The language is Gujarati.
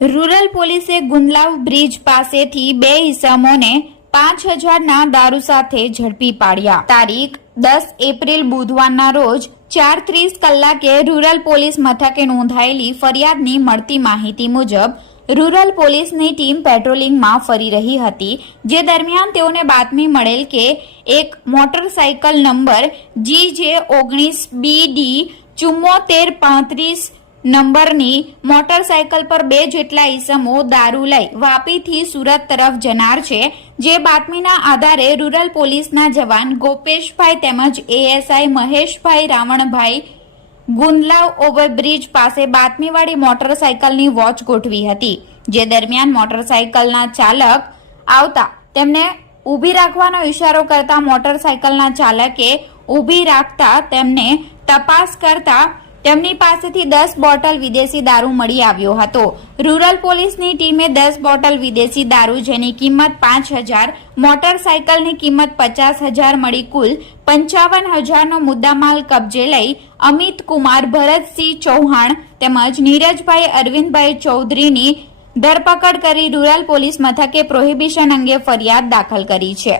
રૂરલ પોલીસે ગુંદલાવ બ્રિજ પાસેથી બે ઇસમોને પાંચ હજારના દારૂ સાથે ઝડપી પાડ્યા. તારીખ દસ એપ્રિલ બુધવારના રોજ ચાર ત્રીસ કલાકે રૂરલ પોલીસ મથકે નોંધાયેલી ફરિયાદની મળતી માહિતી મુજબ, રૂરલ પોલીસની ટીમ પેટ્રોલિંગમાં ફરી રહી હતી, જે દરમિયાન તેઓને બાતમી મળેલ કે એક મોટરસાયકલ નંબર જી જે ઓગણીસ બી ડી ચુમ્મોતેર પાંત્રીસ નંબરની મોટરસાયકલ પર બે જેટલા ઈસમો દારૂ લઈ વાપીથી સુરત તરફ જનાર છે. જે બાતમીના આધારે રૂરલ પોલીસના જવાન ગોપેશભાઈ તેમજ એએસઆઈ મહેશભાઈ રાવણભાઈ ગુંદલાવ ઓવરબ્રિજ પાસે બાતમીવાળી મોટરસાયકલની વોચ ગોઠવી હતી. જે દરમિયાન મોટરસાયકલના ચાલક આવતા તેમને ઊભી રાખવાનો ઇશારો કરતા મોટરસાયકલના ચાલકે ઊભી રાખતા તેમને તપાસ કરતા તેમની પાસેથી દસ બોટલ વિદેશી દારૂ મળી આવ્યો હતો. રૂરલ પોલીસની ટીમે દસ બોટલ વિદેશી દારૂ જેની કિંમત પાંચ હજાર મોટરસાયકલની કિંમત પચાસ હજાર મળી કુલ પંચાવન હજારનો મુદ્દામાલ કબજે લઈ અમિત કુમાર, ભરતસિંહ ચૌહાણ તેમજ નીરજભાઈ અરવિંદભાઈ ચૌધરીની ધરપકડ કરી રૂરલ પોલીસ મથકે પ્રોહિબિશન અંગે ફરિયાદ દાખલ કરી છે.